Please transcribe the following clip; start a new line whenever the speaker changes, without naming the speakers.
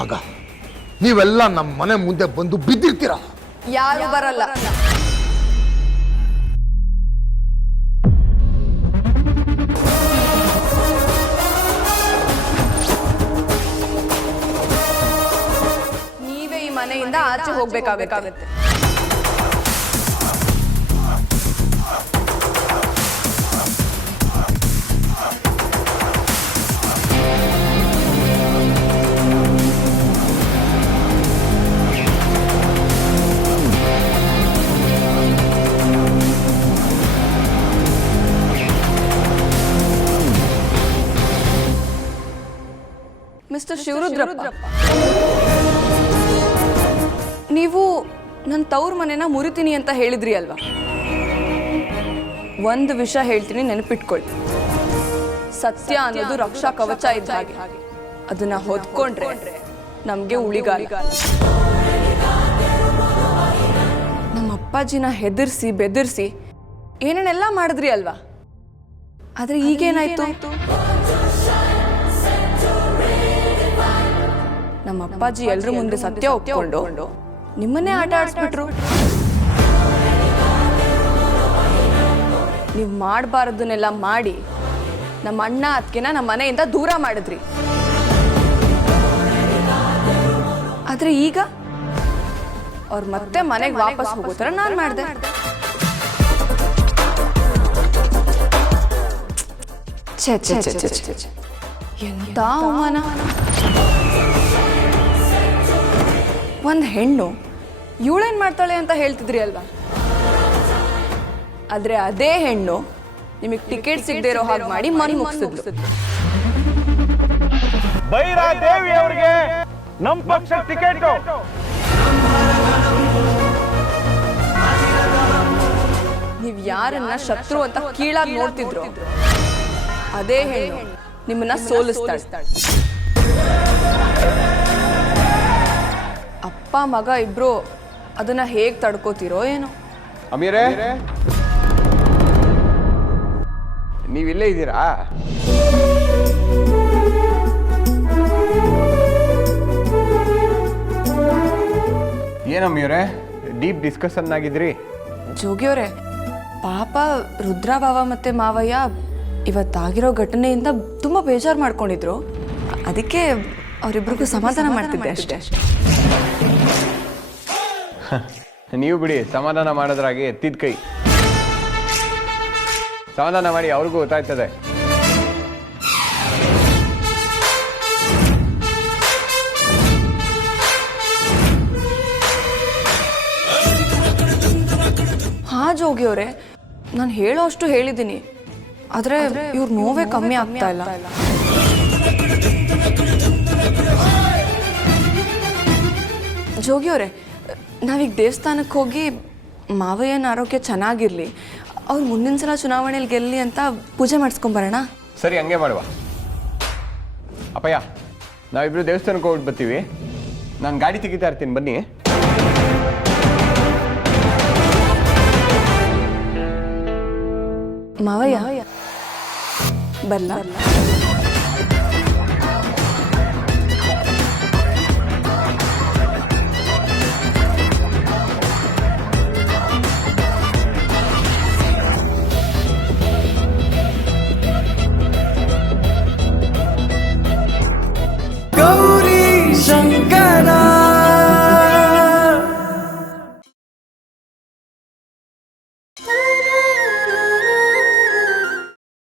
ಆಗ ನೀವೆಲ್ಲ ನಮ್ಮ ಮನೆ ಮುಂದೆ ಬಂದು ಬಿದ್ದಿರ್ತೀರ?
ಯಾರು ಬರಲ್ಲ. ನೀವೇ ಈ ಮನೆಯಿಂದ ಆಚೆ ಹೋಗ್ಬೇಕಾಗತ್ತೆ. ಮಿಸ್ಟರ್ ಶಿವರುದ್ರಪ್ಪ. ನೀವು ನನ್ನ ತವ್ರ ಮನೆನ ಮುರಿತೀನಿ ಅಂತ ಹೇಳಿದ್ರಿ ಅಲ್ವಾ? ಒಂದು ವಿಷಯ ಹೇಳ್ತೀನಿ ನೆನಪಿಟ್ಕೊಳ್ಳಿ. ಸತ್ಯ ಅನ್ನೋದು ರಕ್ಷಾ ಕವಚ ಇದ್ದ ಹಾಗೆ ಅದನ್ನ ಹೊದ್ಕೊಂಡ್ರೆ ನಮ್ಗೆ ಉಳಿಗಾಲ. ನಮ್ಮ ಅಪ್ಪಾಜಿನ ಹೆದರ್ಸಿ ಬೆದರ್ಸಿ ಏನೇನೆಲ್ಲ ಮಾಡಿದ್ರಿ ಅಲ್ವಾ? ಆದ್ರೆ ಈಗೇನಾಯ್ತು? ನಮ್ಮ ಅಪ್ಪಾಜಿ ಎಲ್ಲರ ಮುಂದೆ ಸತ್ಯ ಒಪ್ಕೊಂಡು ನಿಮ್ಮನ್ನೇ ಆಟ ಆಡಿಸ್ಬಿಟ್ರು. ನೀವು ಮಾಡಬಾರ್ದನ್ನೆಲ್ಲ ಮಾಡಿ ನಮ್ಮ ಅಣ್ಣ ಅದಕ್ಕೆನ ನಮ್ಮ ಮನೆಯಿಂದ ದೂರ ಮಾಡಿದ್ರಿ. ಆದ್ರೆ ಈಗ ಅವ್ರು ಮತ್ತೆ ಮನೆಗೆ ವಾಪಸ್ ಹೋಗೋ ಥರ ನಾನು ಮಾಡಿದೆ. ಛೆ ಛೆ ಛೆ ಛೆ ಛೆ. ಎಂತ ಅವಮಾನ? ಒಂದು ಹೆಣ್ಣು ಇವಳೇನು ಮಾಡ್ತಾಳೆ ಅಂತ ಹೇಳ್ತಿದ್ರಿ ಅಲ್ವಾ? ಆದರೆ ಅದೇ ಹೆಣ್ಣು ನಿಮಗೆ ಟಿಕೆಟ್ ಸಿಗದೆ ಇರೋ ಹಾಗೆ ಮಾಡಿ ಮನೆ ಮುಗಿಸಿದ್ಲು.
ಬೈರಾ ದೇವಿ ಅವರಿಗೆ ನಮ್ಮ ಪಕ್ಷ ಟಿಕೆಟ್
ನೀವು ಯಾರನ್ನ ಶತ್ರು ಅಂತ ಕೀಳಾಗಿ ನೋಡ್ತಿದ್ರು. ಅದೇ ಹೆಣ್ಣು ನಿಮ್ಮನ್ನ ಸೋಲಿಸ್ತಾಳೆ. ಅಪ್ಪ ಮಗ ಇಬ್ರು ಅದನ್ನ ಹೇಗ್ ತಡ್ಕೋತಿರೋ ಏನೋ.
ಅಮೀರೇ? ನೀವಿಲ್ಲೇ ಇದ್ದೀರಾ? ಏನಮ್ಮೀವ್ರೆ ಡೀಪ್ ಡಿಸ್ಕಷನ್ ಆಗಿದ್ರಿ.
ಜೋಗಿಯವ್ರೆ ಪಾಪ ರುದ್ರಭಾವ ಮತ್ತೆ ಮಾವಯ್ಯ ಇವತ್ತಾಗಿರೋ ಘಟನೆಯಿಂದ ತುಂಬಾ ಬೇಜಾರು ಮಾಡ್ಕೊಂಡಿದ್ರು. ಅದಕ್ಕೆ ಅವರಿಬ್ರಿಗೂ ಸಮಾಧಾನ ಮಾಡ್ತಿದ್ದೆ ಅಷ್ಟೇ.
ನೀವು ಬಿಡಿ ಸಮಾಧಾನ ಮಾಡೋದ್ರಾಗೆ ಎತ್ತಿದ ಕೈ. ಸಮಾಧಾನ ಮಾಡಿ ಅವ್ರಿಗೂ ಗೊತ್ತಾಯ್ತದೆ.
ಹಾ ಅವರೇ ನಾನು ಹೇಳೋ ಅಷ್ಟು ಹೇಳಿದ್ದೀನಿ. ಆದರೆ ಇವ್ರ ನೋವೇ ಕಮ್ಮಿ ಆಗ್ತಾ ಇಲ್ಲ. ಜೋಗಿಯವ್ರೆ ನಾವೀಗ ದೇವಸ್ಥಾನಕ್ಕೆ ಹೋಗಿ ಮಾವಯ್ಯನ ಆರೋಗ್ಯ ಚೆನ್ನಾಗಿರಲಿ ಅವ್ರು ಮುಂದಿನ ಸಲ ಚುನಾವಣೆಯಲ್ಲಿ ಗೆಲ್ಲಿ ಅಂತ ಪೂಜೆ ಮಾಡಿಸ್ಕೊಂಬರೋಣ
ಸರಿ ಹಂಗೆ ಮಾಡುವ. ಅಪ್ಪಯ್ಯ ನಾವಿಬ್ರು ದೇವಸ್ಥಾನಕ್ಕೆ ಹೋಗ್ಬಿಟ್ಟು ಬರ್ತೀವಿ. ನಾನು ಗಾಡಿ ತೆಗಿತಾ ಇರ್ತೀನಿ ಬನ್ನಿ.
ಮಾವಯ್ಯ ಬಲ್ಲ